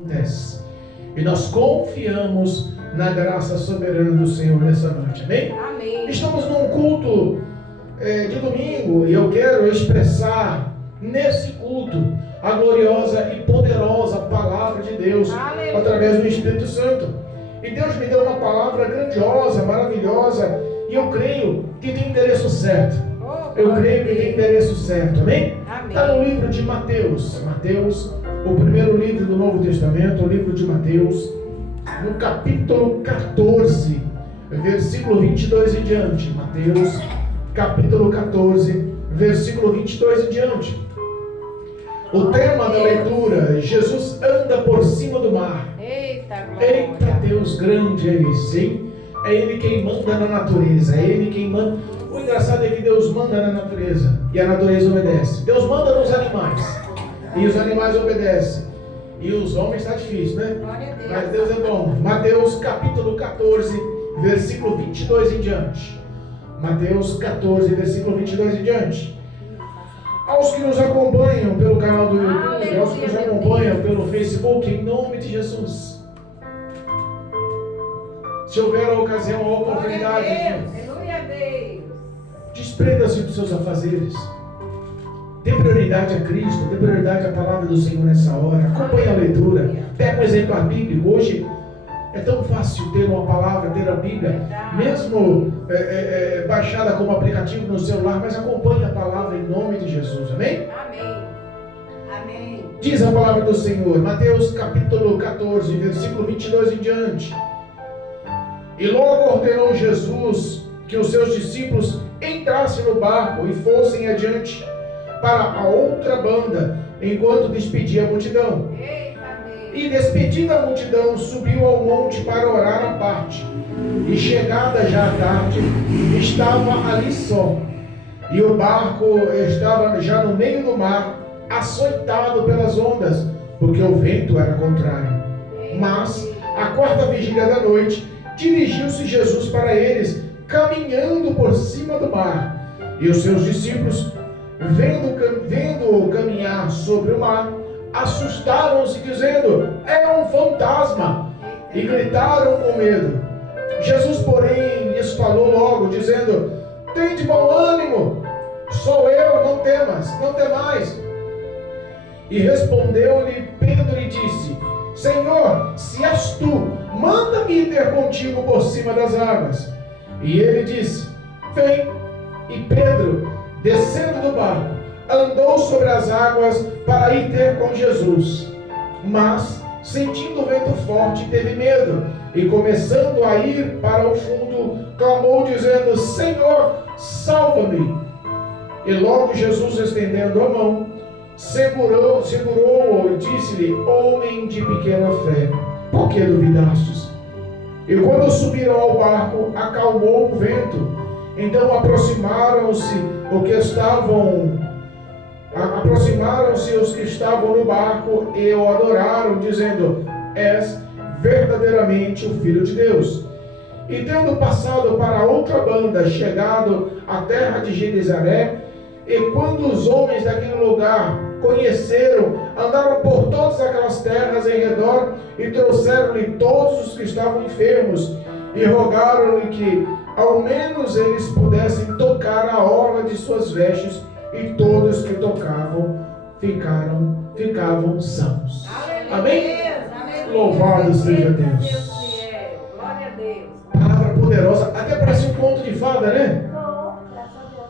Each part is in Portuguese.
acontece. E nós confiamos na graça soberana do Senhor nessa noite, amém? Amém. Estamos num culto de domingo e eu quero expressar nesse culto a gloriosa e poderosa palavra de Deus. Aleluia. Através do Espírito Santo. E Deus me deu uma palavra grandiosa, maravilhosa, e eu creio que tem endereço certo. Eu creio que tem endereço certo, amém? Está no livro de Mateus. Mateus, o primeiro livro do Novo Testamento, o livro de Mateus, no capítulo 14, versículo 22 e diante. Mateus, capítulo 14, versículo 22 e diante. O tema da leitura: Jesus anda por cima do mar. Eita, Deus grande é esse, hein? É Ele quem manda na natureza, é Ele quem manda. O engraçado é que Deus manda na natureza e a natureza obedece. Deus manda nos animais e os animais obedecem. E os homens está difícil, né? Mas Deus é bom. Mateus capítulo 14, versículo 22 em diante. Mateus 14, versículo 22 em diante. Aos que nos acompanham pelo canal do YouTube, aos que nos acompanham pelo Facebook, em nome de Jesus. Se houver a ocasião, a oportunidade, desprenda-se dos seus afazeres. Dê prioridade a Cristo, dê prioridade à palavra do Senhor nessa hora. Acompanhe a leitura. Pega um exemplar bíblico. Hoje é tão fácil ter uma palavra, ter a Bíblia, mesmo baixada como aplicativo no celular, mas acompanhe a palavra em nome de Jesus. Amém? Amém. Amém. Diz a palavra do Senhor, Mateus capítulo 14, versículo 22 em diante. E logo ordenou Jesus que os seus discípulos entrassem no barco e fossem adiante para a outra banda, enquanto despedia a multidão. E despedida a multidão, subiu ao monte para orar à parte. E chegada já a tarde, estava ali só. E o barco estava já no meio do mar, açoitado pelas ondas, porque o vento era contrário. Mas, à quarta vigília da noite, dirigiu-se Jesus para eles, caminhando por cima do mar. E os seus discípulos, vendo-o caminhar sobre o mar, assustaram-se, dizendo: é um fantasma, e gritaram com medo. Jesus, porém, lhes falou logo, dizendo: tende bom ânimo, sou eu, não temas, não temais. E respondeu-lhe Pedro e disse: Senhor, se és tu, manda-me ir ter contigo por cima das águas. E ele disse: vem. E Pedro, descendo do barco, andou sobre as águas para ir ter com Jesus. Mas, sentindo o vento forte, teve medo, e começando a ir para o fundo, clamou dizendo: Senhor, salva-me. E logo Jesus, estendendo a mão, segurou-o e disse-lhe: homem de pequena fé, por que duvidastes? E quando subiram ao barco, acalmou o vento. Então aproximaram-se os que estavam no barco e o adoraram, dizendo: és verdadeiramente o Filho de Deus. E tendo passado para outra banda, chegado à terra de Genezaré, e quando os homens daquele lugar conheceram, andaram por todas aquelas terras em redor e trouxeram-lhe todos os que estavam enfermos e rogaram-lhe que ao menos eles pudessem tocar a orla de suas vestes, e todos que tocavam ficavam sãos. Amém? Louvado seja Deus. Glória a Deus. Palavra poderosa. Até parece um conto de fada, né?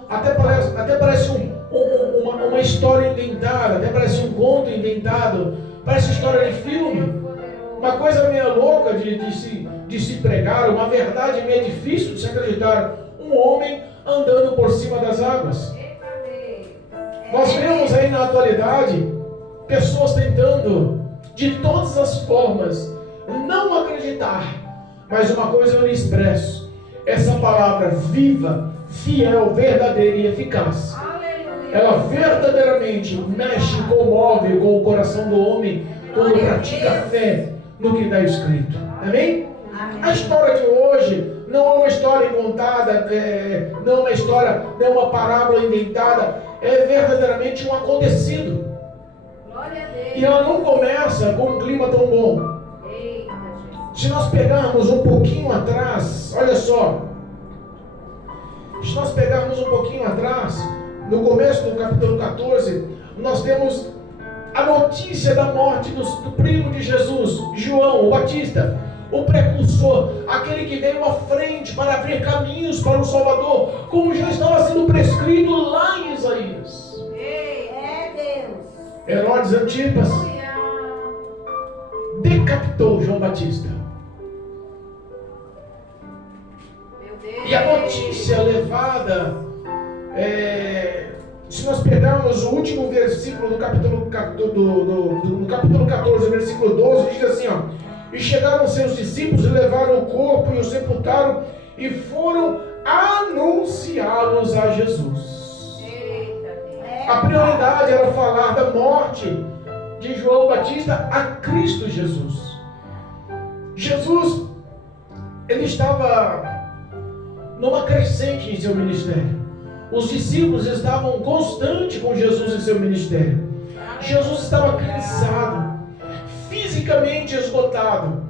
Até parece uma história inventada, até parece um conto inventado, parece história de filme. Uma coisa meio louca de se pregar, uma verdade meio difícil de se acreditar. Um homem andando por cima das águas. Nós vemos aí na atualidade pessoas tentando de todas as formas não acreditar. Mas uma coisa eu lhe expresso: essa palavra viva, fiel, verdadeira e eficaz, ela verdadeiramente mexe, comove com o coração do homem quando pratica fé no que está escrito. Amém? A história de hoje não é uma história contada, não é uma história, não é uma parábola inventada, é verdadeiramente um acontecido. Glória a Deus. E ela não começa com um clima tão bom. Eita, Jesus. Se nós pegarmos um pouquinho atrás, olha só. Se nós pegarmos um pouquinho atrás, no começo do capítulo 14, nós temos a notícia da morte do primo de Jesus, João, o Batista, o precursor, aquele que veio à frente para abrir caminhos para o Salvador, como já estava sendo prescrito lá em Isaías. É Deus. Herodes Antipas Aleluia. decapitou João Batista. Meu Deus. E a notícia levada, se nós pegarmos o último versículo do capítulo 14, versículo 12, diz assim, ó: e chegaram seus discípulos e levaram o corpo e o sepultaram e foram anunciá-los a Jesus. Eita, Deus. A prioridade era falar da morte de João Batista a Cristo Jesus. Jesus, ele estava numa crescente em seu ministério. Os discípulos estavam constantes com Jesus em seu ministério. Jesus estava cansado, fisicamente esgotado,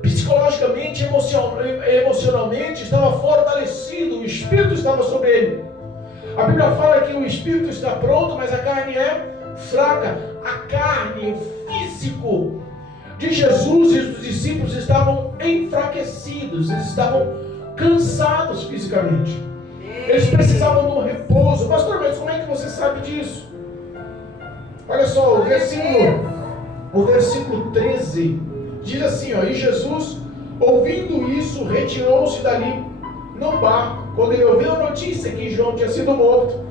psicologicamente, emocionalmente estava fortalecido, o Espírito estava sobre ele. A Bíblia fala que o Espírito está pronto, mas a carne é fraca. A carne, o físico de Jesus e dos discípulos estavam enfraquecidos, eles estavam cansados fisicamente. Eles precisavam de um repouso. Pastor, mas como é que você sabe disso? Olha só, o versículo 13 diz assim, ó: e Jesus, ouvindo isso, retirou-se dali num barco. Quando ele ouviu a notícia que João tinha sido morto,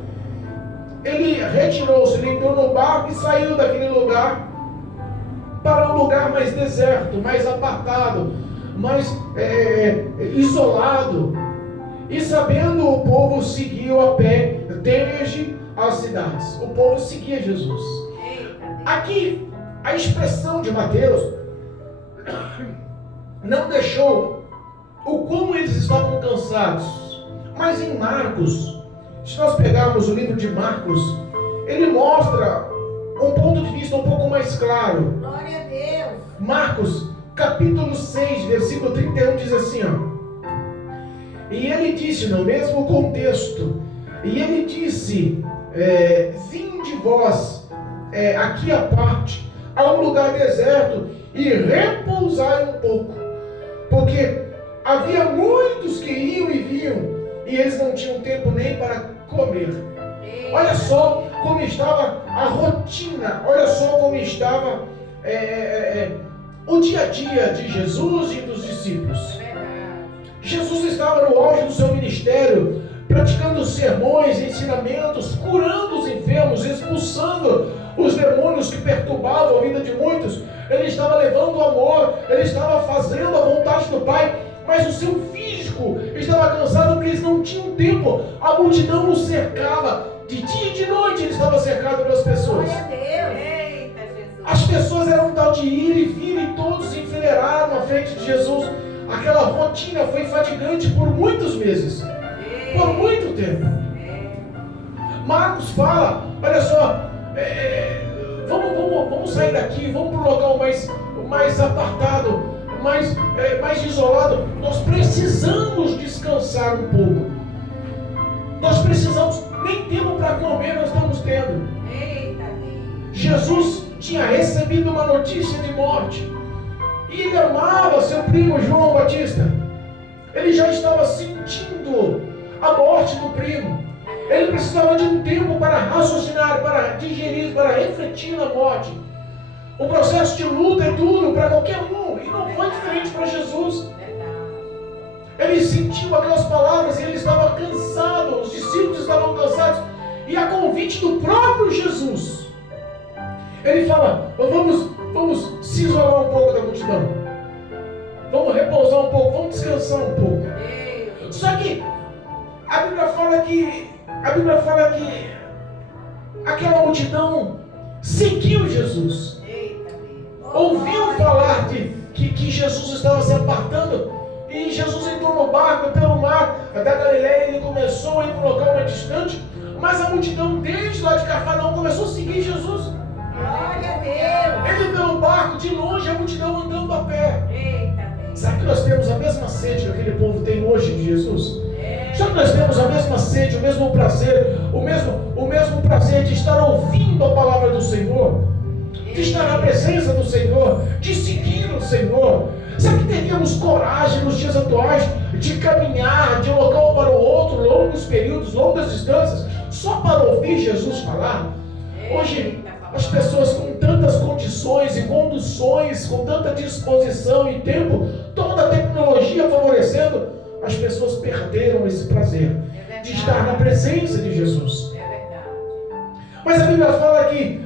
ele retirou-se, ele entrou no barco e saiu daquele lugar para um lugar mais deserto, mais apartado, mais isolado. E sabendo, o povo seguiu a pé desde as cidades. O povo seguia Jesus. Aqui, a expressão de Mateus não deixou o como eles estavam cansados. Mas em Marcos, se nós pegarmos o livro de Marcos, ele mostra um ponto de vista um pouco mais claro. Glória a Deus. Marcos, capítulo 6, versículo 31, diz assim, ó: e ele disse, no mesmo contexto, e ele disse, vinde vós aqui à parte, a um lugar deserto, e repousai um pouco, porque havia muitos que iam e vinham, e eles não tinham tempo nem para comer. Olha só como estava a rotina, olha só como estava o dia a dia de Jesus e dos discípulos. Jesus estava no auge do seu ministério, praticando sermões, ensinamentos, curando os enfermos, expulsando os demônios que perturbavam a vida de muitos. Ele estava levando amor, ele estava fazendo a vontade do Pai, mas o seu físico estava cansado porque eles não tinham tempo. A multidão o cercava, de dia e de noite ele estava cercado pelas pessoas. Glória a Deus. Eita, Jesus. As pessoas eram um tal de ir e vir e todos se enfileiraram à frente de Jesus. Aquela rotina foi fatigante por muitos meses, por muito tempo. Marcos fala, olha só, vamos sair daqui, vamos para um local mais apartado, mais isolado. Nós precisamos descansar um pouco. Nós precisamos, nem tempo para comer nós estamos tendo. Eita, Deus. Jesus tinha recebido uma notícia de morte. E ele amava seu primo João Batista. Ele já estava sentindo a morte do primo. Ele precisava de um tempo para raciocinar, para digerir, para refletir na morte. O processo de luta é duro para qualquer um, e não foi diferente para Jesus. Ele sentiu aquelas palavras e ele estava cansado, os discípulos estavam cansados. E a convite do próprio Jesus, ele fala: vamos se isolar um pouco da multidão, vamos repousar um pouco, vamos descansar um pouco. Só que a Bíblia fala que aquela multidão seguiu Jesus, ouviu falar que Jesus estava se apartando, e Jesus entrou no barco pelo mar da Galileia. Ele começou a ir para um local mais distante, mas a multidão desde lá de Cafarnaum começou a seguir Jesus. Glória a Deus. Ele vê o barco de longe, a multidão andando a pé. Eita Deus. Sabe que nós temos a mesma sede que aquele povo tem hoje de Jesus? Sabe que nós temos a mesma sede, o mesmo prazer, o mesmo prazer de estar ouvindo a palavra do Senhor, de estar na presença do Senhor, de seguir o Senhor. Sabe que teríamos coragem nos dias atuais de caminhar de um local para o outro, longos períodos, longas distâncias, só para ouvir Jesus falar? Hoje, as pessoas com tantas condições e conduções, com tanta disposição e tempo, toda a tecnologia favorecendo, as pessoas perderam esse prazer de estar na presença de Jesus. É verdade. Mas a Bíblia fala que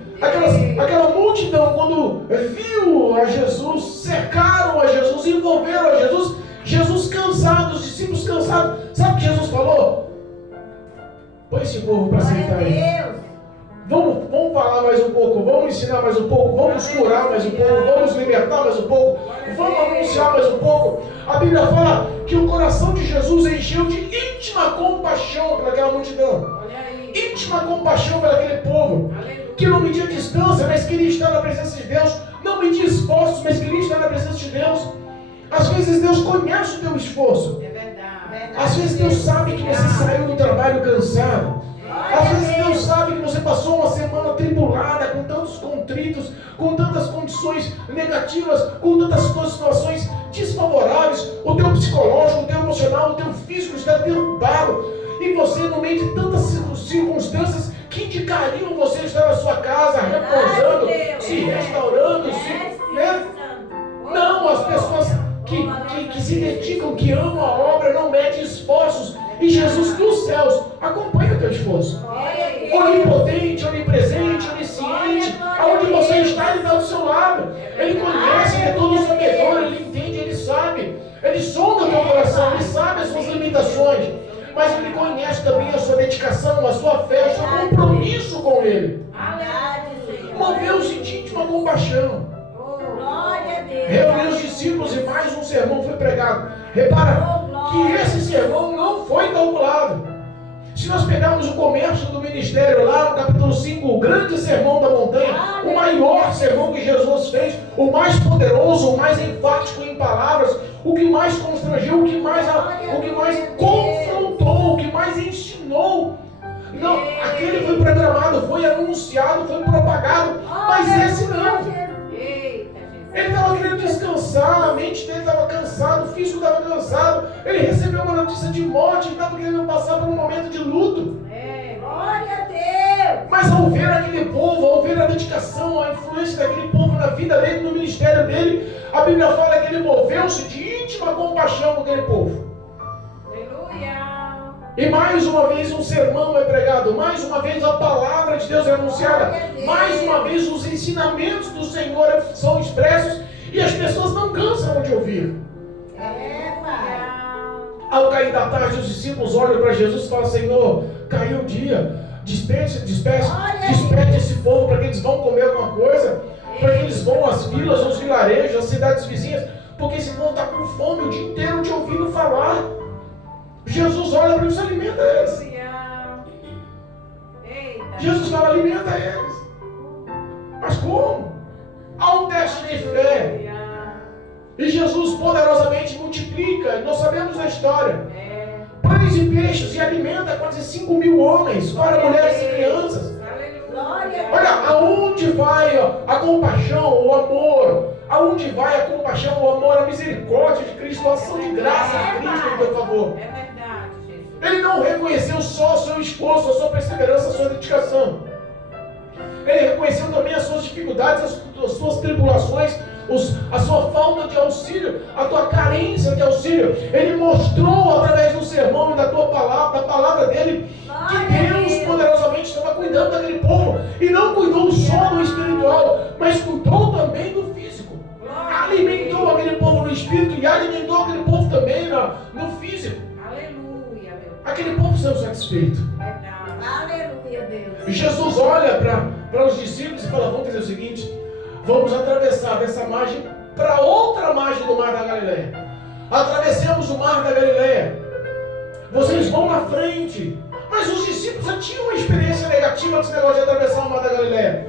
aquela multidão, quando viu a Jesus, cercaram a Jesus, envolveram a Jesus, Jesus cansado, os discípulos cansados. Sabe o que Jesus falou? Põe esse povo para sentar aí. Glória a Deus. Vamos falar mais um pouco, vamos ensinar mais um pouco, vamos curar mais um pouco, vamos libertar mais um pouco, vamos anunciar mais um pouco. A Bíblia fala que o coração de Jesus encheu de íntima compaixão pelaquela multidão, Olha aí. íntima compaixão pelaquele povo, Aleluia. que não media distância, mas queria estar na presença de Deus, não media esforços, mas queria estar na presença de Deus. Às vezes Deus conhece o teu esforço, É verdade. às vezes Deus sabe que você saiu do trabalho cansado. Às vezes Deus sabe que você passou uma semana tribulada, com tantos contritos, com tantas condições negativas, com tantas situações desfavoráveis. O teu psicológico, o teu emocional, o teu físico está derrubado. E você, no meio de tantas circunstâncias que indicariam você estar na sua casa, repousando, se restaurando, né? Não, as pessoas que se dedicam, que amam a obra, não medem esforços. E Jesus dos céus acompanha o teu esforço. Onipotente, onipresente, onisciente, aonde você está, Ele está do seu lado. Ele conhece, Ele é todo sabedor, Ele entende, Ele sabe. Ele sonda o teu coração, Ele sabe as suas limitações. Mas Ele conhece também a sua dedicação, a sua fé, o seu compromisso com Ele. Moveu-se de íntima compaixão. Glória a Deus. Reuniu os discípulos e mais um sermão foi pregado. Repara que esse sermão não foi calculado. Se nós pegarmos o começo do ministério lá no capítulo 5, o grande sermão da montanha, o maior sermão que Jesus fez, o mais poderoso, o mais enfático em palavras, o que mais constrangeu, o que mais confrontou, o que mais ensinou. Não, aquele foi programado, foi anunciado, foi propagado, mas esse não. Ele estava querendo descansar, a mente dele estava cansada, o físico estava cansado, ele recebeu uma notícia de morte, ele estava querendo passar por um momento de luto. Glória a Deus. Mas ao ver aquele povo, ao ver a dedicação, a influência daquele povo na vida dele, no ministério dele, a Bíblia fala que ele moveu-se de íntima compaixão com aquele povo. Aleluia. E mais uma vez um sermão é pregado, mais uma vez a palavra de Deus é anunciada, mais uma vez os ensinamentos do Senhor são expressos e as pessoas não cansam de ouvir. Ao cair da tarde, os discípulos olham para Jesus e falam: Senhor, caiu o dia, despede esse povo para que eles vão comer alguma coisa, para que eles vão às vilas, aos vilarejos, às cidades vizinhas, porque esse povo está com fome o dia inteiro te ouvindo falar. Jesus olha para eles e alimenta eles. Jesus fala: alimenta eles. Mas como? Há um teste de fé. E Jesus poderosamente multiplica. Nós sabemos a história. Pães e peixes, e alimenta quase 5.000 homens, fora mulheres e crianças. Olha, aonde vai a compaixão, o amor? Aonde vai a compaixão, o amor, a misericórdia de Cristo, a ação de graça de Cristo em teu favor? Ele não reconheceu só o seu esforço, a sua perseverança, a sua dedicação. Ele reconheceu também as suas dificuldades, as suas tribulações, a sua falta de auxílio, a tua carência de auxílio. Ele mostrou através do sermão e da tua palavra, da palavra dele, que Deus poderosamente estava cuidando daquele povo. E não cuidou só do espiritual, mas cuidou também do físico. Alimentou aquele povo no espírito e alimentou aquele povo também no físico. Aquele povo saiu satisfeito. Aleluia, Deus. Jesus olha para os discípulos e fala: vamos fazer o seguinte, vamos atravessar dessa margem para outra margem do mar da Galileia. Atravessemos o mar da Galileia. Vocês vão na frente. Mas os discípulos já tinham uma experiência negativa desse negócio de atravessar o mar da Galileia.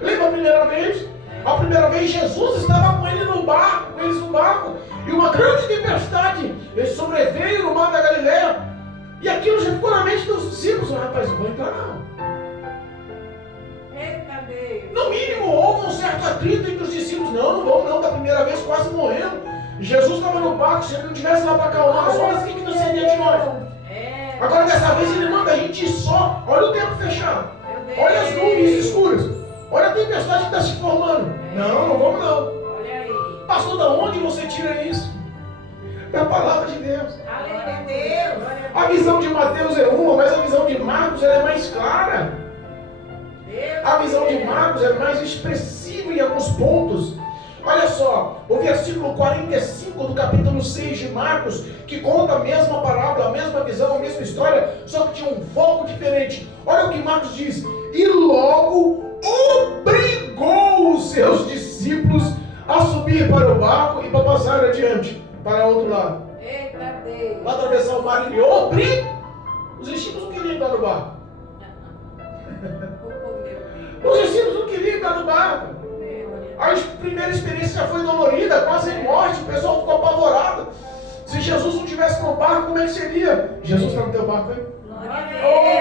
Lembra a primeira vez? A primeira vez Jesus estava com eles no barco, e uma grande tempestade sobreveio no mar da Galileia. E aquilo já ficou na mente dos discípulos. Rapaz, não vou entrar não. Eita Deus. No mínimo houve um certo atrito entre os discípulos. Não vamos não, da primeira vez quase morrendo. Jesus estava no barco, se ele não tivesse lá para acalmar as ondas, o que não seria de nós? Agora dessa vez ele manda a gente ir só. Olha o tempo fechado. Olha as nuvens escuras. Olha a tempestade que está se formando. Não vamos não. Olha aí. Pastor, da onde você tira isso? Da palavra de Deus. Aleluia, Deus. A visão de Mateus é uma, mas a visão de Marcos ela é mais clara. A visão de Marcos é mais expressiva em alguns pontos. Olha só, o versículo 45 do capítulo 6 de Marcos, que conta a mesma parábola, a mesma visão, a mesma história, só que tinha um foco diferente. Olha o que Marcos diz: e logo obrigou os seus discípulos a subir para o barco e para passar adiante, para o outro lado. Eita Deus. Para atravessar o mar, ele obrigou. Os discípulos não queriam entrar no barco. Os discípulos não queriam entrar no barco. A primeira experiência já foi dolorida, quase em morte, o pessoal ficou apavorado. Se Jesus não estivesse no barco, como é que seria? Jesus está no teu barco aí?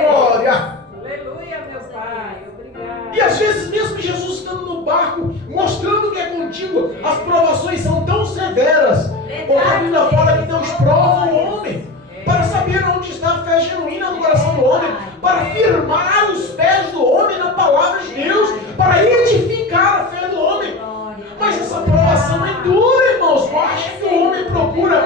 Glória! Aleluia, meu Pai. Obrigado. E às vezes, mesmo Jesus estando no barco, mostrando que é contigo, as provações são tão severas. Porque a Bíblia fala que Deus prova o homem para saber onde está a fé genuína no coração do homem, para firmar os pés do homem na palavra de Deus, para edificar a fé do homem. Mas essa provação é dura, irmãos. Não acha que o homem procura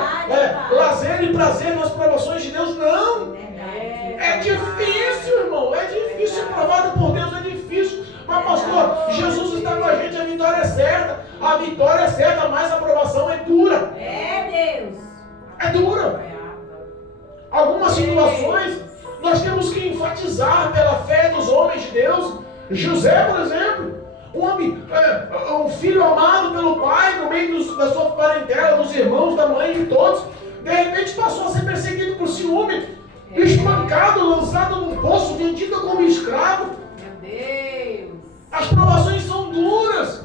lazer e prazer nas provações de Deus? Não. É difícil, irmão. É difícil. Ser provado por Deus é difícil. Mas, pastor, Jesus está com a gente. A vitória é certa. A vitória é certa, mas a provação é dura. É Deus. É dura. Algumas situações nós temos que enfatizar pela fé dos homens de Deus. José, por exemplo, um homem, um filho amado pelo pai, no meio da sua parentela, dos irmãos, da mãe, de todos, de repente passou a ser perseguido por ciúme, espancado, lançado num poço, vendido como escravo. Meu Deus. As provações são duras.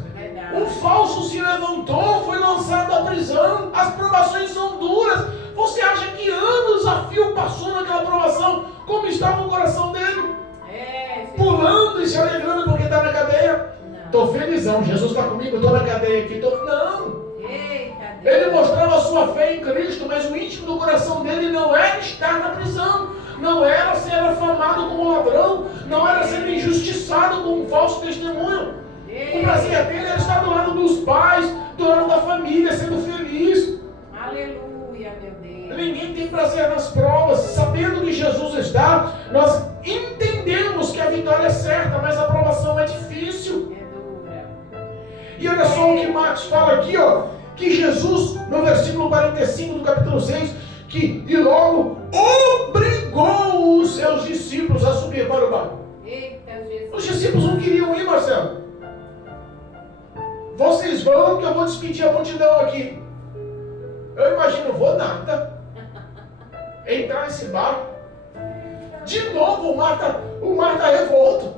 Um falso se levantou, foi lançado à prisão. As provações são duras. Você acha que anos a fio passou naquela provação? Como estava o coração dele? Pulando e se alegrando porque está na cadeia? Estou felizão, Jesus está comigo, estou na cadeia aqui. Não. Ele mostrava a sua fé em Cristo, mas o íntimo do coração dele não era estar na prisão. Não era ser afamado como ladrão. Não era ser injustiçado com um falso testemunho. O prazer dele era estar do lado dos pais, do lado da família, sendo feliz. Aleluia, meu Deus. Ninguém tem prazer nas provas. Sabendo que Jesus está, nós entendemos que a vitória é certa, mas a provação é difícil. É dura. E olha só o que Marcos fala aqui, ó, que Jesus, no versículo 45 do capítulo 6, que e logo obrigou os seus discípulos a subir para o barco. Eita, Jesus. Os discípulos não queriam ir, Marcelo. Vocês vão que eu vou despedir a multidão aqui. Eu imagino, vou nada. Entrar nesse barco. De novo o mar tá revolto.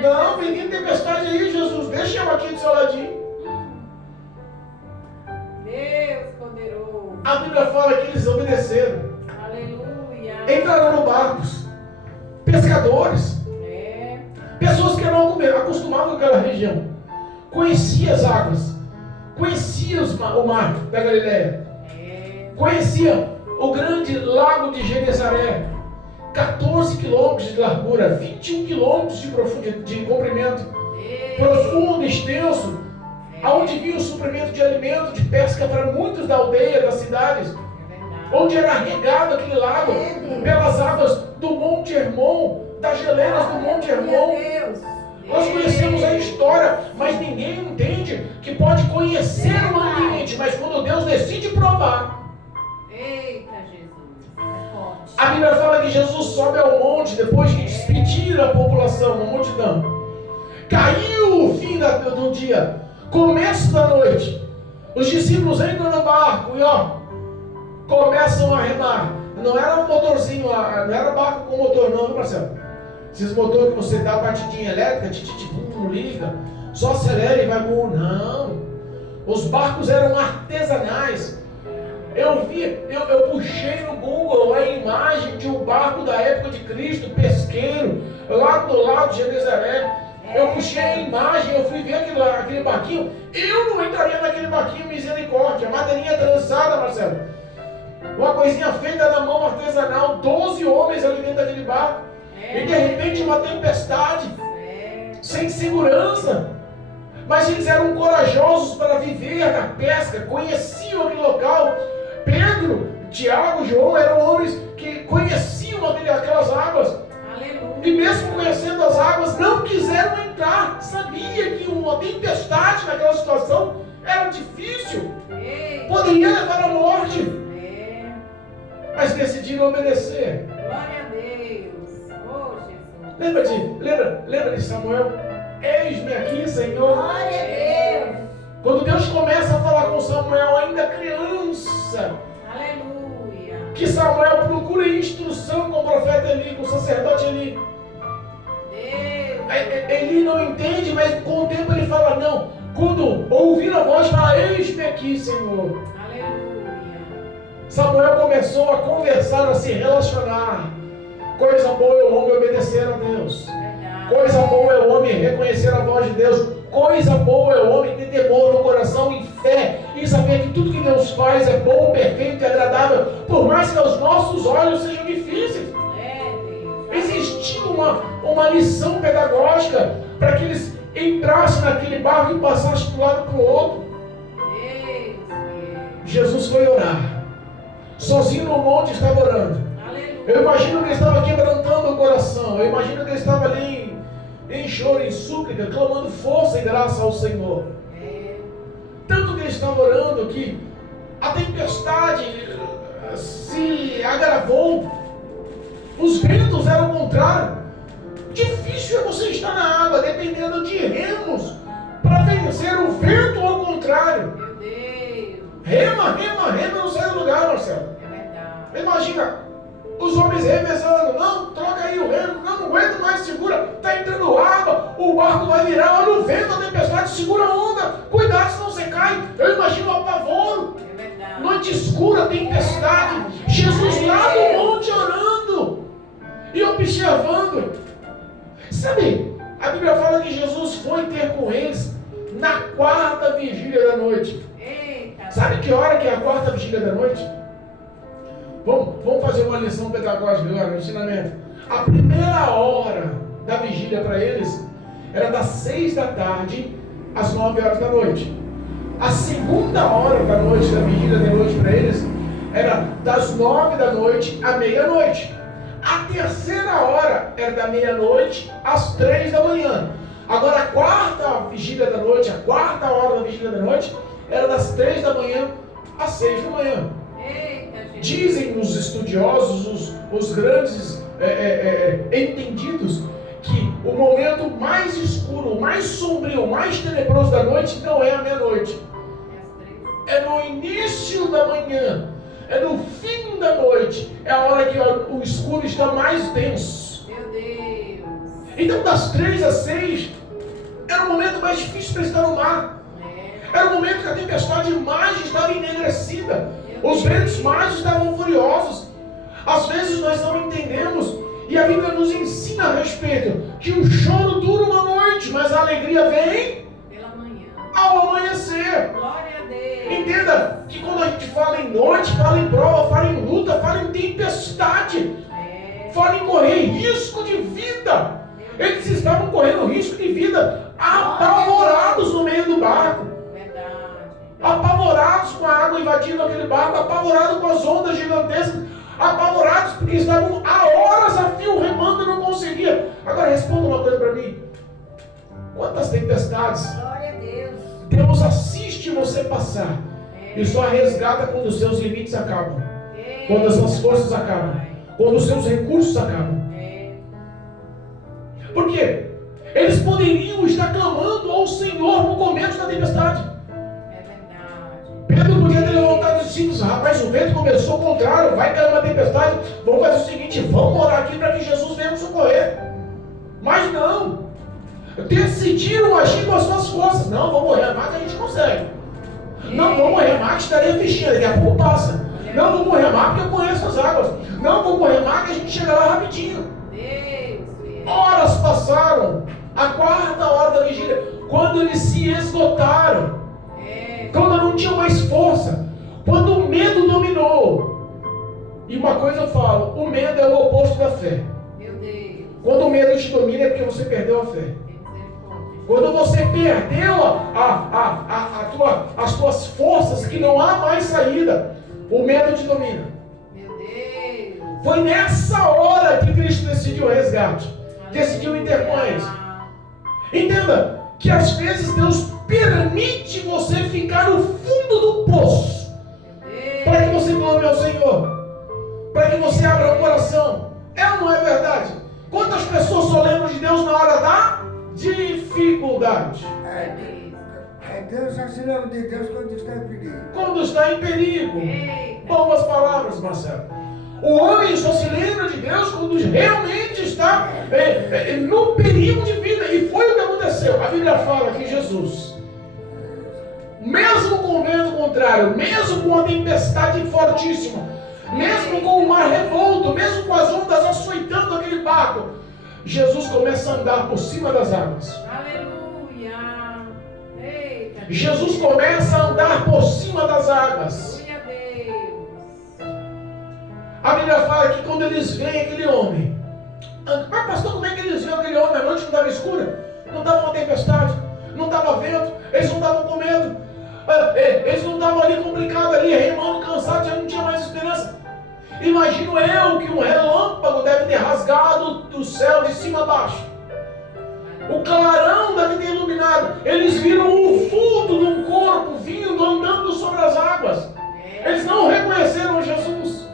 Não, menino, tempestade aí, Jesus. Deixa eu aqui do seu ladinho. Deus poderoso. A Bíblia fala que eles obedeceram. Aleluia. Entraram no barcos. Pescadores. Pessoas que eram acostumadas com aquela região. Conhecia as águas. Conhecia o mar da Galileia. Conhecia o grande lago de Genezaré. 14 quilômetros de largura, 21 quilômetros de comprimento. Profundo, extenso. Aonde vinha o suprimento de alimento, de pesca para muitos da aldeia, das cidades. Onde era regado aquele lago pelas águas do Monte Hermon, das geleiras do Monte Hermon. Nós conhecemos a história, mas ninguém entende que pode conhecer o ambiente, mas quando Deus decide provar. Eita, Jesus. A Bíblia fala que Jesus sobe ao monte depois de despedir a população, a multidão. Caiu o fim do dia, começo da noite. Os discípulos entram no barco e começam a remar. Não era um motorzinho, não era barco com motor não, viu, Marcelo? Esses motores que você dá a partidinha elétrica, liga. só acelera e vai bom. Não. Os barcos eram artesanais. Eu puxei no Google a imagem de um barco da época de Cristo, pesqueiro, lá do lado de Jerusalém. Eu puxei a imagem, eu fui ver aquele barquinho. Eu não entraria naquele barquinho, misericórdia. Madeirinha trançada, Marcelo. Uma coisinha feita na mão artesanal, 12 homens ali dentro daquele barco. E de repente uma tempestade, sem segurança. Mas eles eram corajosos para viver da pesca, conheciam aquele local. Pedro, Tiago, João eram homens que conheciam aquelas águas. Aleluia. E mesmo conhecendo as águas, não quiseram entrar. Sabia que uma tempestade naquela situação era difícil. Poderia levar à morte. Mas decidiram obedecer. Glória a Deus. Oh, Jesus. Lembra de Samuel? Eis-me aqui, Senhor. Glória a Deus. Quando Deus começa a falar com Samuel, ainda criança, Aleluia. que Samuel procura instrução com o profeta Eli, com o sacerdote Eli. Eli não entende, mas com o tempo ele fala, não. Quando ouvir a voz, fala, eis-me aqui, Senhor. Aleluia. Samuel começou a conversar, a se relacionar. Coisa boa é o homem obedecer a Deus. Verdade. Coisa boa é o homem reconhecer a voz de Deus. Coisa boa é o homem ter temor no coração e fé, e saber que tudo que Deus faz é bom, perfeito e agradável, por mais que aos nossos olhos sejam difíceis. Existia uma lição pedagógica para que eles entrassem naquele barco e passassem de um lado para o outro. Jesus foi orar, sozinho no monte estava orando. Eu imagino que ele estava quebrantando o coração, eu imagino que ele estava ali em choro, em súplica, clamando força e graça ao Senhor. Tanto que ele estava orando que a tempestade se agravou, os ventos eram contrários. Difícil é você estar na água dependendo de remos para vencer o vento ao contrário. Meu Deus. Rema, não sai do lugar, Marcelo. É verdade. Imagina os homens revezando, não, troca aí o remo, não aguento mais, segura, está entrando água, o barco vai virar, olha o vento, a tempestade, segura a onda, cuidado senão você cai. Eu imagino o apavoro, É verdade. noite escura, tempestade, Jesus lá no monte orando e observando. Sabe, a Bíblia fala que Jesus foi ter com eles na 4ª vigília da noite. Eita. Sabe que hora que é a 4ª vigília da noite? Vamos fazer uma lição pedagógica agora, um ensinamento. A primeira hora da vigília para eles era das 6 da tarde às 9 horas da noite. A segunda hora da noite, da vigília da noite para eles, era das 9 da noite à meia-noite. A terceira hora era da meia-noite às 3 da manhã. Agora a 4ª vigília da noite, a 4ª hora da vigília da noite, era das 3 da manhã às 6 da manhã. Dizem os estudiosos, os grandes entendidos, que o momento mais escuro, mais sombrio, mais tenebroso da noite não é a meia-noite. É no início da manhã, é no fim da noite, é a hora que o escuro está mais denso. Meu Deus. Então das 3 às 6 era o momento mais difícil para estar no mar. Era o momento que a tempestade mais estava enegrecida. Os ventos mais estavam furiosos. Às vezes nós não entendemos, e a Bíblia nos ensina a respeito, que o choro dura uma noite, mas a alegria vem Pela manhã. ao amanhecer. Glória a Deus. Entenda que quando a gente fala em noite, fala em prova, fala em luta, fala em tempestade, fala em correr risco de vida. Eles estavam correndo risco de vida, apavorados no meio do barco. Apavorados com a água invadindo aquele barco, apavorados com as ondas gigantescas, apavorados porque estavam há horas a fio remando e não conseguia. Agora responda uma coisa para mim: quantas tempestades Glória a Deus. Deus assiste você passar e só resgata quando os seus limites acabam, quando as suas forças acabam, quando os seus recursos acabam? Porque eles poderiam estar clamando ao Senhor no começo da tempestade. Pedro podia ter levantado os discípulos: rapaz, o vento começou ao contrário, vai cair uma tempestade, vamos fazer o seguinte, vamos orar aqui para que Jesus venha nos socorrer. Mas não, decidiram agir com as suas forças. Não, vamos remar que a gente consegue. Não, vamos remar que estaria fichinha, daqui a pouco passa. Não, vamos remar porque eu conheço as águas. Não, vamos remar que a gente chega lá rapidinho. Horas passaram, a 4ª hora da vigília, quando eles se esgotaram, quando não tinham mais força, quando o medo dominou. E uma coisa eu falo, o medo é o oposto da fé. Quando o medo te domina é porque você perdeu a fé. Quando você perdeu as tuas forças, que não há mais saída, o medo te domina. Foi nessa hora que Cristo decidiu o resgate, decidiu interpor eles. Entenda que às vezes Deus permite você ficar no fundo do poço, para que você clame ao Senhor, para que você abra o coração. É ou não é verdade? Quantas pessoas só lembram de Deus na hora da dificuldade? Deus só se lembra de Deus quando está em perigo. Quando está em perigo. Boas palavras, Marcelo. O homem só se lembra de Deus quando realmente está no perigo de vida. E foi o que aconteceu. A Bíblia fala que Jesus, mesmo com o vento contrário, mesmo com a tempestade fortíssima, mesmo com o mar revolto, mesmo com as ondas açoitando aquele barco, Jesus começa a andar por cima das águas. Aleluia. Eita. Jesus começa a andar por cima das águas. Aleluia, Deus. A Bíblia fala que quando eles veem aquele homem, mas pastor, como é que eles veem aquele homem? A noite não estava escura, não estava uma tempestade, não estava vento, eles não estavam com medo, eles não estavam ali complicados, ali remando, cansados, já não tinha mais esperança. Imagino eu que um relâmpago deve ter rasgado do céu de cima a baixo. O clarão deve ter iluminado. Eles viram o vulto de um corpo vindo, andando sobre as águas. Eles não reconheceram Jesus.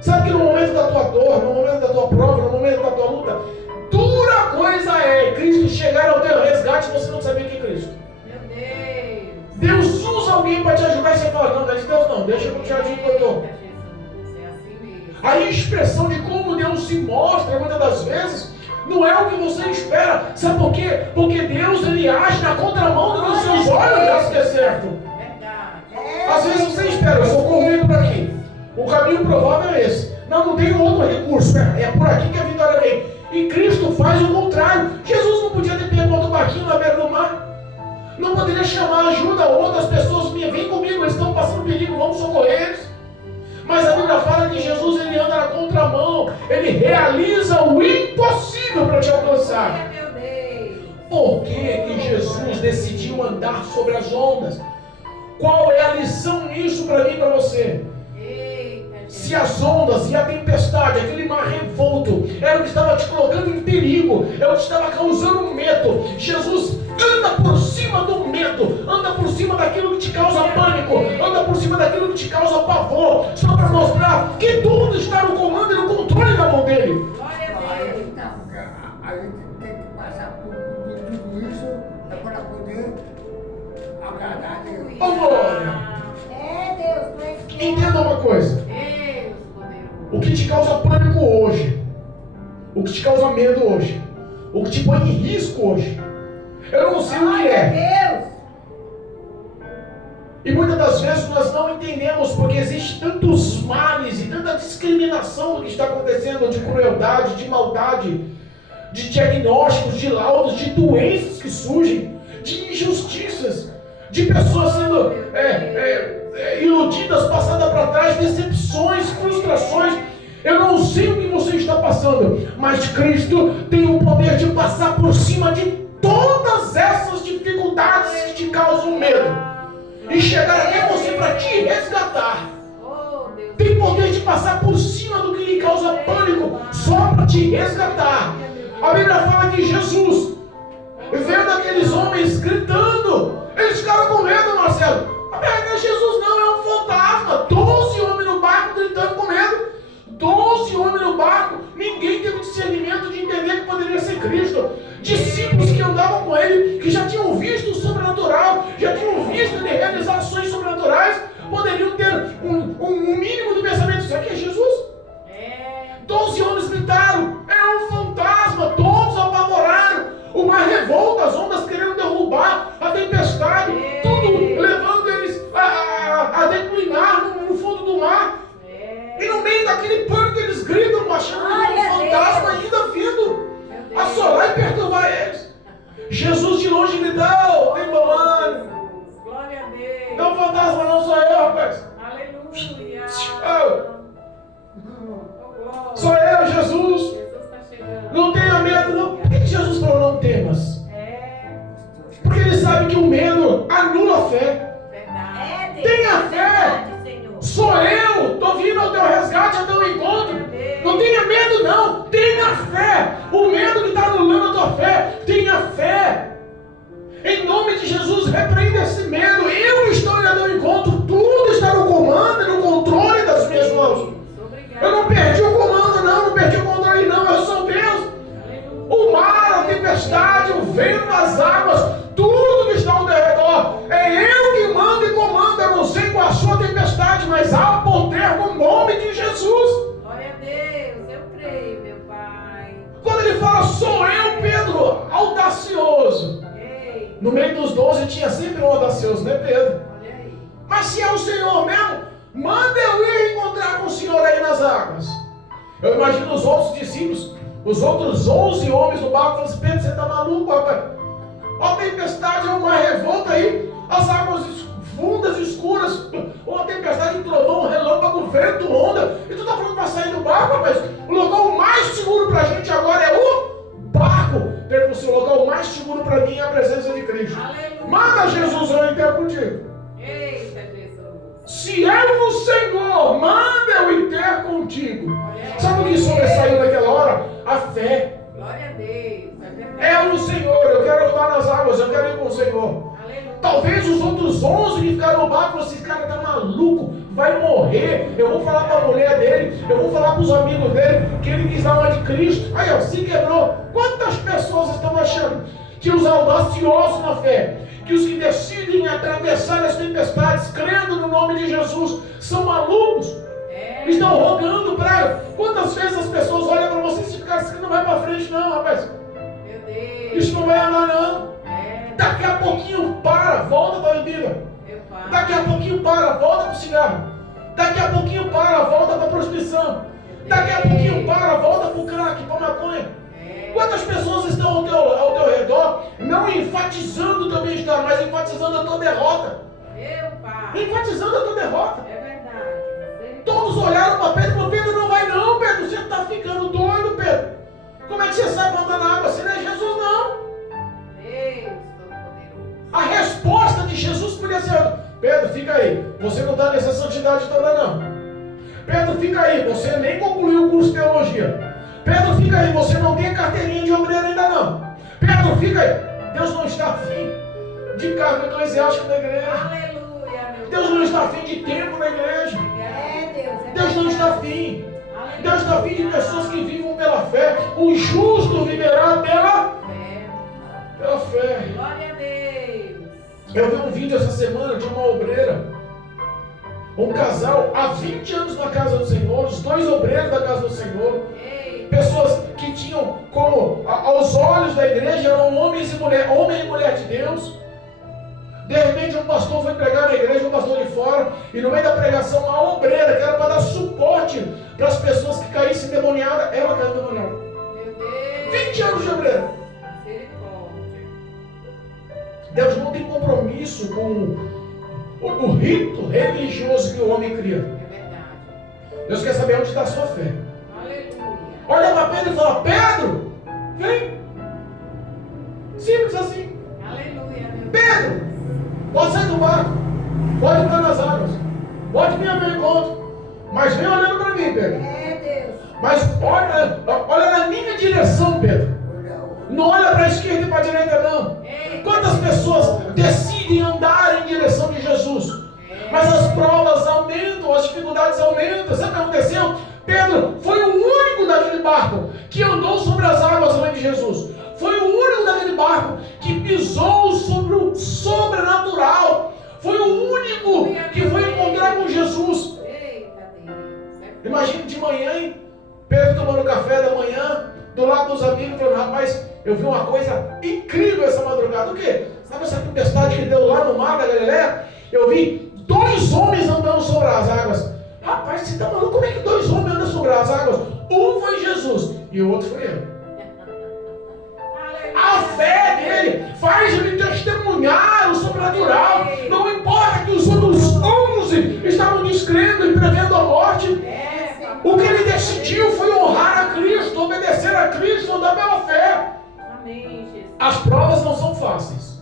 Sabe que no momento da tua dor, no momento da tua prova, no momento da tua luta, dura coisa é Cristo chegar ao teu resgate e você não saber que é Cristo. Meu Deus. Deus usa alguém para te ajudar e você fala, não, mas Deus não, deixa eu te ajudar que eu estou. A expressão de como Deus se mostra, muitas das vezes, não é o que você espera. Sabe por quê? Porque Deus, Ele age na contramão do que os seus olhos acham que é certo. Verdade. Às vezes você espera, eu sou corrido por aqui. O caminho provável é esse. Não tem outro recurso. É por aqui que a vitória vem. E Cristo faz o contrário. Jesus não podia ter pego outro barquinho na beira do mar. Não poderia chamar ajuda a outras pessoas. Vem comigo, eles estão passando perigo, vamos socorrer eles. Mas a Bíblia fala que Jesus, ele anda na contramão, ele realiza o impossível para te alcançar. Por que Jesus decidiu andar sobre as ondas? Qual é a lição nisso para mim e para você? Se as ondas e a tempestade, aquele mar revolto, era o que estava te colocando em perigo, é o que estava causando medo, Jesus anda por cima do medo, anda por cima daquilo que te causa pânico, anda por cima daquilo que te causa pavor, só para mostrar que tudo está no comando e no controle da mão dele. Glória a Deus. A gente tem que passar por tudo isso para poder agradar a Deus. Ô glória! Entenda uma coisa. O que te causa pânico hoje, o que te causa medo hoje, o que te põe em risco hoje, eu não sei o que é. E muitas das vezes nós não entendemos porque existe tantos males e tanta discriminação do que está acontecendo, de crueldade, de maldade, de diagnósticos, de laudos, de doenças que surgem, de injustiças, de pessoas sendo iludidas, passadas para trás, decepções, frustrações. Eu não sei o que você está passando, mas Cristo tem o poder de passar por cima de todas essas dificuldades que te causam medo e chegar até você para te resgatar. Tem poder de passar por cima do que lhe causa pânico só para te resgatar. A Bíblia fala que Jesus, vendo aqueles homens gritando, eles ficaram com medo, Marcelo. Jesus não é um fantasma. 12 homens no barco gritando com medo. 12 homens no barco. Ninguém teve discernimento de entender que poderia ser Cristo. Discípulos que andavam com ele, que já tinham visto o sobrenatural, já tinham visto ele realizar ações sobrenaturais, poderiam ter um mínimo de pensamento. Isso aqui é Jesus? 12 homens gritaram, é um fantasma. Todos apavoraram. O mar revolto vindo ao teu resgate, ao teu encontro. Não tenha medo não, tenha fé. O medo que está anulando a tua fé, tenha fé. Em nome de Jesus, repreenda esse medo. Eu estou indo ao teu encontro, tudo está no comando, no controle das minhas mãos. Eu não perdi o comando não perdi o controle não, eu sou Deus. O mar, a tempestade, o vento, as águas, tudo que está ao teu redor, é eu que mando e comando. Eu não sei qual a sua tempestade, mas há poder no nome de Jesus. Glória a Deus, eu creio, meu Pai. Quando ele fala, sou eu, Pedro, audacioso. Ei, No meio dos 12 tinha sempre um audacioso, né, Pedro? olha aí. Mas se é o Senhor mesmo, manda eu ir encontrar com o Senhor aí nas águas. Eu imagino os outros discípulos, os outros 11 homens do barco, falando assim, Pedro, você está maluco, rapaz? Ó a tempestade, é uma revolta aí, as águas fundas, escuras, uma tempestade, um trovão, um relâmpago, vento, onda, e tu está falando para sair do barco, rapaz? O local mais seguro para a gente agora é o barco. Pedro, o local mais seguro para mim é a presença de Cristo. Aleluia. Manda Jesus eu ir contigo. Eita, Jesus. Se é o Senhor, manda eu ir ter contigo. Glória a Sabe o que Deus. sobressaiu naquela hora? A fé. Glória a Deus. É verdade. É o Senhor, eu quero andar nas águas, eu quero ir com o Senhor. Aleluia. Talvez os outros 11 que ficaram no barco, esse cara tá maluco, vai morrer. Eu vou falar para a mulher dele, eu vou falar para os amigos dele que ele quis dar uma de Cristo. Aí, ó, se quebrou. Quantas pessoas estão achando que os audaciosos na fé, que os que decidem atravessar as tempestades, crendo no nome de Jesus, são malucos? Estão rogando praga. Quantas vezes as pessoas olham para você e ficam assim, não vai para frente não, rapaz. Meu Deus. Isso não vai andar não. É, Daqui a pouquinho para, volta para a bebida. meu Pai. Daqui a pouquinho para, volta para o cigarro. Daqui a pouquinho para, volta para a prostituição. Daqui a pouquinho para, volta para o crack, para a maconha. É. Quantas pessoas estão ao teu redor, não enfatizando o teu bem-estar, mas enfatizando a tua derrota. Meu Pai. Enfatizando a tua derrota. É verdade. Você- Todos olharam para Pedro e falaram, Pedro não vai não, Pedro, você está ficando doido, Pedro. Como é que você sabe andar na água? Você não é Jesus não. Deus Todo-Poderoso. A resposta de Jesus podia ser, Pedro, fica aí, você não está nessa santidade toda não. Pedro, fica aí, você nem concluiu o curso de teologia. Pedro, fica aí, você não tem a carteirinha de obreiro ainda não. Pedro, fica aí. Deus não está afim de cargo eclesiástico na igreja. Aleluia, meu Deus não está afim de tempo na igreja. É, Deus. É Deus não está verdade. afim. Aleluia. Deus está afim de pessoas que vivam pela fé. O justo viverá pela fé. Glória a Deus. Eu vi um vídeo essa semana de uma obreira, um casal há 20 anos na casa do Senhor, os 2 obreiros da casa do Senhor, Ei, pessoas que tinham como aos olhos da igreja eram homens e mulher, homem e mulher de Deus. De repente um pastor foi pregar na igreja, um pastor de fora, e no meio da pregação uma obreira que era para dar suporte para as pessoas que caíssem endemoniadas, ela caiu endemoniada. meu Deus. 20 anos de obreira. Misericórdia. Deus não tem compromisso com o rito religioso que o homem cria. É verdade. Deus quer saber onde está a sua fé. Aleluia. Olha para Pedro e fala, Pedro, vem. Simples assim. Aleluia, meu Pedro, pode sair do barco, pode entrar nas águas, pode vir ao meu encontro, mas vem olhando para mim, Pedro. É, Deus. Mas olha na minha direção, Pedro. Não olha para a esquerda e para a direita, não. Ei, Quantas pessoas decidem andar em direção de Jesus? Mas as provas aumentam, as dificuldades aumentam. Sabe o que aconteceu? Pedro foi o único daquele barco que andou sobre as águas além de Jesus. Foi o único daquele barco que pisou sobre o sobrenatural. Foi o único que foi encontrar com Jesus. Eita, Deus. Imagine de manhã, hein? Pedro tomando café da manhã, do lado dos amigos, falando, rapaz, eu vi uma coisa incrível essa madrugada. O quê? Sabe essa tempestade que deu lá no mar da Galileia? Eu vi 2 homens andando sobre as águas. Rapaz, você está maluco? Como é que 2 homens andam sobre as águas? Um foi Jesus e o outro foi eu. A fé dele faz ele testemunhar o sobrenatural. Não importa que os outros 11 estavam descrendo e prevendo a morte. O que ele decidiu foi honrar a Cristo, obedecer a Cristo, andar pela fé. Amém, Jesus. As provas não são fáceis.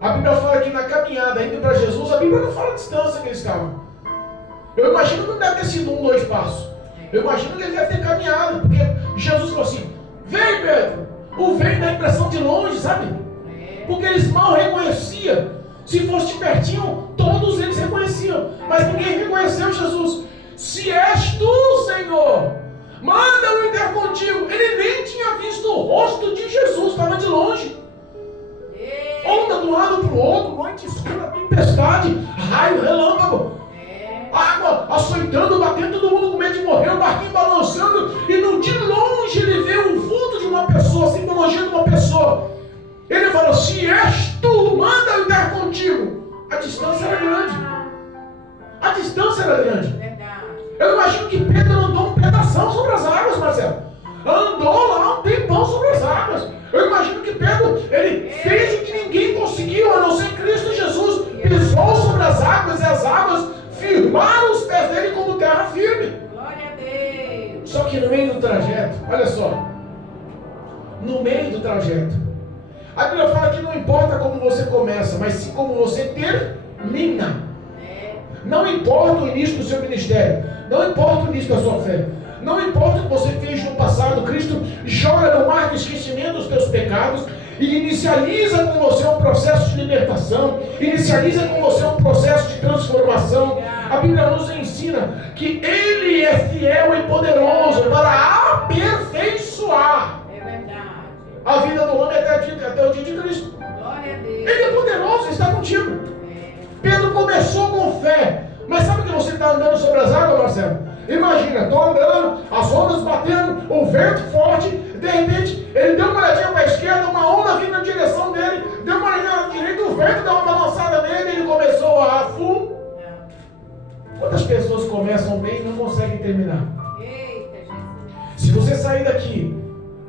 A Bíblia fala que na caminhada, indo para Jesus, a Bíblia não fala a distância que eles estavam. Eu imagino que não deve ter sido 1, 2 passos. Eu imagino que ele deve ter caminhado, porque Jesus falou assim: vem, Pedro. O vem dá a impressão de longe, sabe? Porque eles mal reconheciam. Se fosse de pertinho, todos eles reconheciam, mas ninguém reconheceu Jesus. Se és tu, Senhor, manda eu ir contigo. Ele nem tinha visto o rosto de Jesus, estava de longe. Onda de um lado para o outro, noite escura, tempestade, raio, relâmpago, água açoitando, batendo, todo mundo com medo de morrer, o barquinho balançando, e de longe ele vê o vulto de uma pessoa, a simbologia de uma pessoa. Ele falou: se és tu, manda eu ir contigo. A distância era grande. A distância era grande. Eu imagino que Pedro andou um pedação sobre as águas, Marcelo. Andou lá um tempão sobre as águas. Eu imagino que Pedro, ele fez o que ninguém conseguiu, a não ser Cristo Jesus. Pisou sobre as águas e as águas firmaram os pés dele como terra firme. Glória a Deus. Só que no meio do trajeto, olha só, no meio do trajeto, a Bíblia fala que não importa como você começa, mas sim como você termina. Não importa o início do seu ministério, não importa o início da sua fé, não importa o que você fez no passado. Cristo joga no mar do esquecimento dos teus pecados e inicializa com você um processo de libertação, inicializa com você um processo de transformação. A Bíblia nos ensina que Ele é fiel e poderoso para aperfeiçoar a vida do homem até o dia de Cristo. Glória a Deus. Ele é poderoso, Ele está contigo. Pedro começou com fé, mas sabe que você está andando sobre as águas, Marcelo? Imagina, estou andando, as ondas batendo, o vento forte, de repente ele deu uma olhadinha para a esquerda, uma onda vindo na direção dele, deu uma olhadinha para a direita, o vento deu uma balançada nele, ele começou a afundar. Quantas pessoas começam bem e não conseguem terminar? Eita, Jesus. Se você sair daqui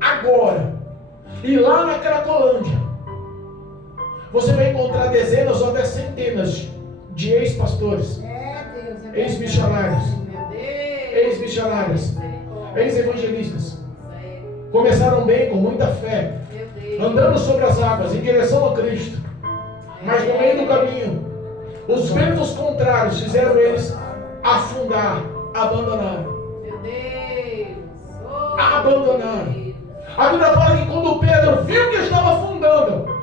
agora e lá na Cracolândia, você vai encontrar dezenas ou até centenas de ex-pastores, ex-missionários, ex-missionárias, ex-evangelistas. Começaram bem, com muita fé, andando sobre as águas, em direção a Cristo. Mas no meio do caminho, os ventos contrários fizeram eles afundar, abandonar. Abandonar. A Bíblia fala que quando Pedro viu que estava afundando,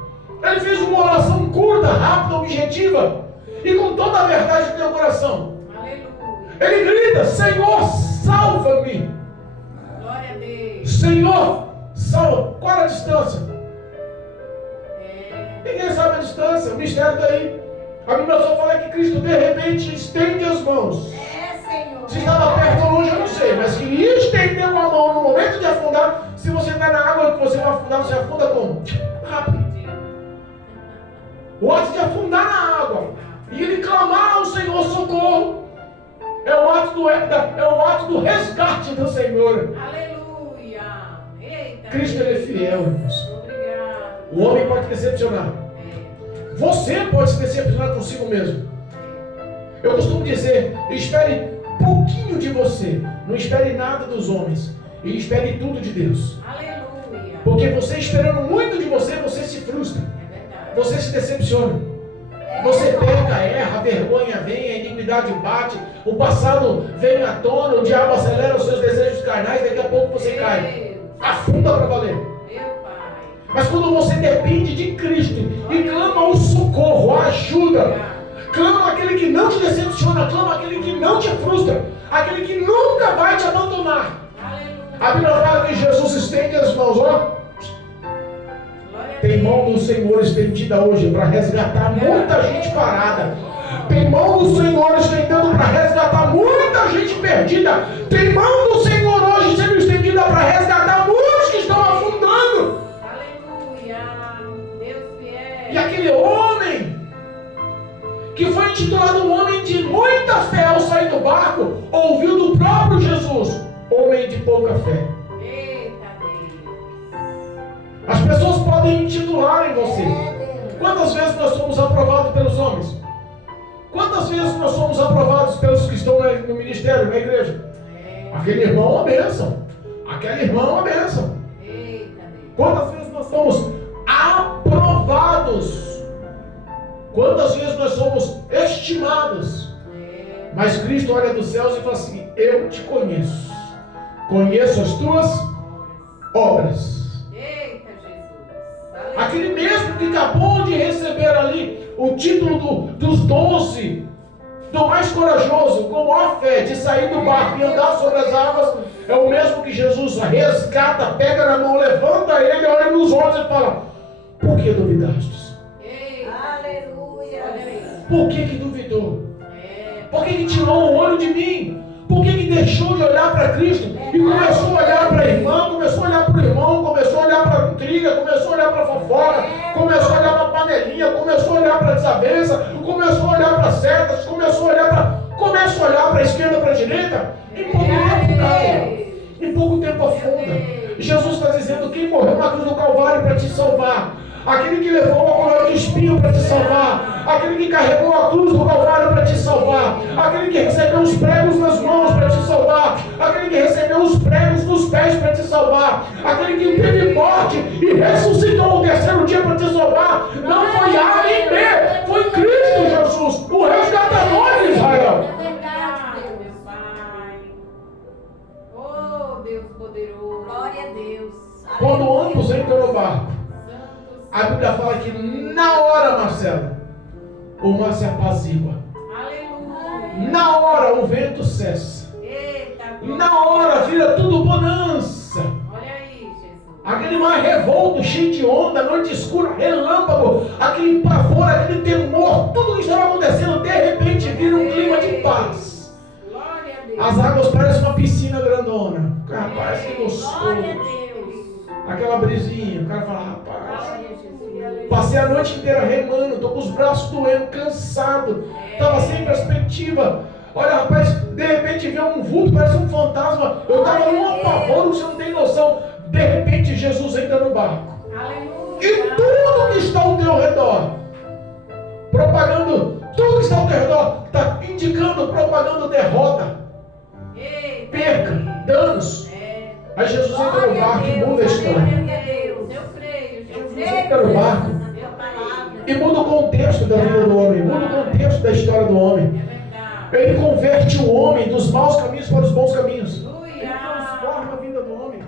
ele fez uma oração curta, rápida, objetiva e com toda a verdade do teu coração. Aleluia. Ele grita: Senhor, salva-me. Glória a Deus. Senhor, salva. Qual é a distância? Ninguém sabe a distância, o mistério está aí. A Bíblia só fala que Cristo de repente estende as mãos. Senhor. Se estava perto ou longe eu não sei, mas que estendeu a mão no momento de afundar. Se você está na água que você vai afundar, você afunda como? Rápido. O ato de afundar na água e ele clamar ao Senhor socorro é o ato do resgate do Senhor. Aleluia. Eita. Cristo, ele é fiel, irmãos. Obrigado. O homem pode decepcionar. Você pode se decepcionar consigo mesmo. Eu costumo dizer: espere pouquinho de você, não espere nada dos homens, e espere tudo de Deus. Aleluia. Porque você esperando muito de você, você se frustra, você se decepciona, você peca, erra, a vergonha vem, a iniquidade bate, o passado vem à tona, o diabo acelera os seus desejos carnais, daqui a pouco você cai, afunda para valer. Mas quando você depende de Cristo e clama o socorro, a ajuda, clama aquele que não te decepciona, clama aquele que não te frustra, aquele que nunca vai te abandonar. A Bíblia fala que Jesus estende as mãos, ó. Tem mão do Senhor estendida hoje para resgatar muita gente parada. Tem mão do Senhor estendendo para resgatar muita gente perdida. Tem mão do Senhor hoje sendo estendida para resgatar muitos que estão afundando. E aquele homem que foi intitulado um homem de muita fé ao sair do barco, ouviu do próprio Jesus: homem de pouca fé. Eita Deus. As pessoas podem intitular em você. Quantas vezes nós somos aprovados pelos homens? Quantas vezes nós somos aprovados pelos que estão no ministério, na igreja? Aquele irmão é uma bênção. Aquela irmã é uma bênção. Quantas vezes nós somos aprovados? Quantas vezes nós somos estimados? Mas Cristo olha dos céus e fala assim: eu te conheço. Conheço as tuas obras. Eita, Jesus. Aquele mesmo que acabou de receber ali o título dos 12, do mais corajoso, com maior fé, de sair do barco e andar sobre as águas, é o mesmo que Jesus resgata, pega na mão, levanta ele, olha nos olhos e fala: por que duvidastes? Aleluia. Por que duvidou? Por que tirou o olho de mim? Por que deixou de olhar para Cristo e começou a olhar para a irmã, começou a olhar para o irmão, começou a olhar para a intriga, começou a olhar para a fofoca, começou a olhar para a panelinha, começou a olhar para a desavença, começou a olhar para as setas, começou a olhar para a esquerda, para a direita? Em pouco tempo cai, em pouco tempo afunda. Jesus está dizendo: quem morreu na cruz do Calvário para te salvar, aquele que levou uma coroa de espinho para te salvar, aquele que carregou a cruz do Calvário para te salvar, aquele que recebeu os pregos nas mãos para te salvar, aquele que recebeu os pregos nos pés para te salvar, aquele que teve morte e ressuscitou no terceiro dia para te salvar, não foi A nem B, foi Cristo Jesus, o resgatador de Israel. É verdade, meu Pai. Oh, Deus poderoso. Glória a Deus. Quando ambos entram no barco, a Bíblia fala que na hora, Marcela, o mar se apazigua. Aleluia. Na hora o vento cessa. Eita, Na hora vira tudo bonança. olha aí, Jesus. Aquele mar revolto, cheio de onda, noite escura, relâmpago, aquele pavor, aquele temor, tudo que estava acontecendo, de repente vira um clima de paz. Glória a Deus. As águas parecem uma piscina grandona. Rapaz, que gostoso. Glória a Deus. Aquela brisinha, o cara fala: rapaz, Glória a Jesus. passei a noite inteira remando, estou com os braços doendo, cansado, estava sem perspectiva. Olha, rapaz, de repente vê um vulto, parece um fantasma. Eu estava num apavoro, você não tem noção. De repente Jesus entra no barco. Aleluia. E tudo que está ao teu redor, propagando, tudo que está ao teu redor, está indicando, propagando derrota, Eita, perca, danos. Aí Jesus entra no barco e muda a história. glória a Deus. Eu creio, Jesus. Jesus entra no barco e muda o contexto da vida do homem, muda o contexto da história do homem. É verdade. Ele converte o homem dos maus caminhos para os bons caminhos. Aleluia. Ele transforma a vida do homem.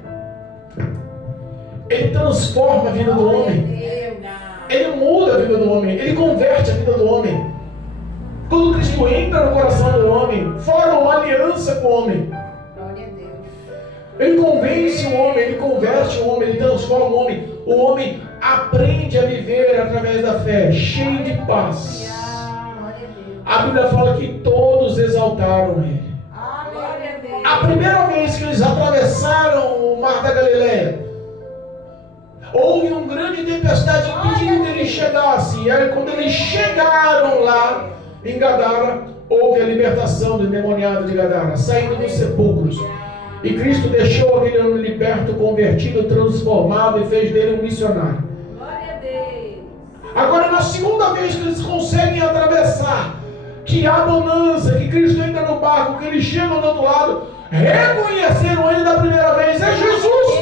Ele transforma a vida do homem. É verdade. Ele muda a vida do homem. Ele converte a vida do homem. Quando Cristo entra no coração do homem, forma uma aliança com o homem. Glória a Deus. Ele convence o homem, ele converte o homem, ele transforma o homem. O homem aprende a viver através da fé, cheio de paz. Glória a Deus. A Bíblia fala que todos exaltaram ele. Glória a Deus. A primeira vez que eles atravessaram o mar da Galileia, houve uma grande tempestade impedindo que eles chegassem. E aí, quando eles chegaram lá em Gadara, houve a libertação do endemoniado de Gadara, saindo dos sepulcros. E Cristo deixou aquele homem liberto, convertido, transformado e fez dele um missionário. Glória a Deus. Agora, na segunda vez que eles conseguem atravessar, que há bonança, que Cristo entra no barco, que eles chegam do outro lado, reconheceram ele da primeira vez, é Jesus.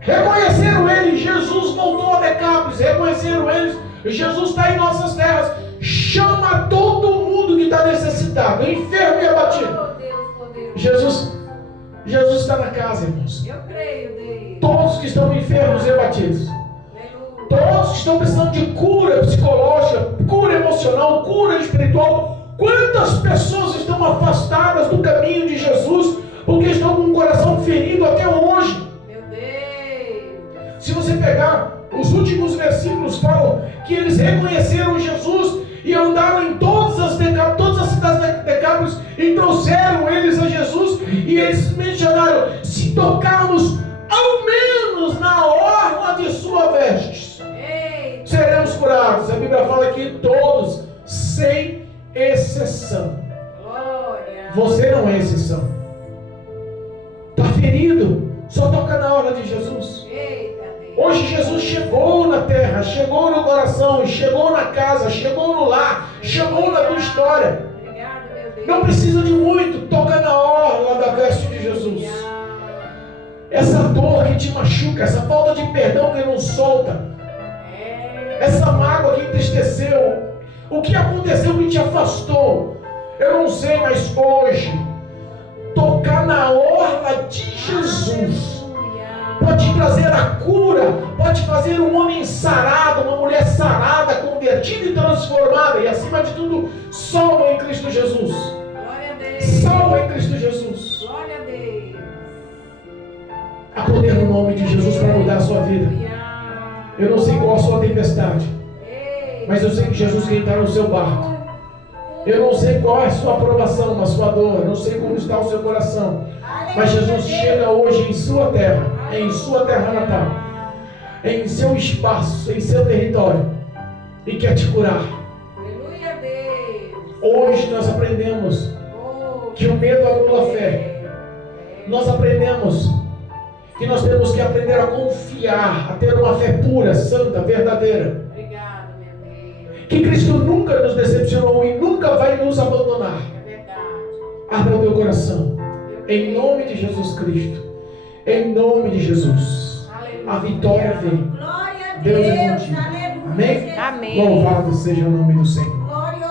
Reconheceram ele, Jesus voltou a Decápolis, reconheceram eles, Jesus está em nossas terras, chama todo mundo que está necessitado, enfermo e abatido. Oh, Deus poderoso. Jesus está na casa, irmãos. Eu creio, Deus. Todos que estão enfermos e abatidos, Aleluia. todos que estão precisando de cura psicológica, cura emocional, cura espiritual. Quantas pessoas estão afastadas do caminho de Jesus porque estão com o coração ferido até hoje? Meu Deus. Se você pegar os últimos versículos, falam que eles reconheceram Jesus e andaram em todas as cidades da Decápolis e trouxeram eles a Jesus, e eles mencionaram: se tocarmos ao menos na orla de sua veste, Ei. seremos curados. A Bíblia fala que todos, sem exceção. Glória. Você não é exceção. Está ferido, só toca na orla de Jesus. Eita, Deus. Hoje Jesus chegou na terra, chegou no coração, chegou na casa, chegou no lar, chegou na tua história. Obrigado, meu Deus. Não precisa de muito, toca na orla da veste de Jesus. Essa dor que te machuca, essa falta de perdão que não solta, essa mágoa que entristeceu, o que aconteceu que te afastou, Eu não sei, mas hoje, tocar na orla de Jesus pode trazer a cura, pode fazer um homem sarado, uma mulher sarada, convertida e transformada, e acima de tudo, salvo em Cristo Jesus. Glória a Deus. Salvo em Cristo Jesus. Glória a Deus. Há poder no nome de Jesus para mudar a sua vida. Eu não sei qual a sua tempestade, mas eu sei que Jesus quer entrar no seu barco. Eu não sei qual é a sua aprovação, a sua dor, eu não sei como está o seu coração, mas Jesus chega hoje em sua terra natal, em seu espaço, em seu território, e quer te curar. Aleluia a Deus. Hoje nós aprendemos que o medo anula a fé. Nós aprendemos que nós temos que aprender a confiar, a ter uma fé pura, santa, verdadeira. Obrigado, meu Deus. Que Cristo nunca nos decepcionou e nunca vai nos abandonar. É verdade. Abra o teu coração, em nome de Jesus Cristo, em nome de Jesus. Aleluia. A vitória vem. Glória a Deus é Deus. contigo. Aleluia. Amém? Jesus. Amém. Louvado seja o nome do Senhor.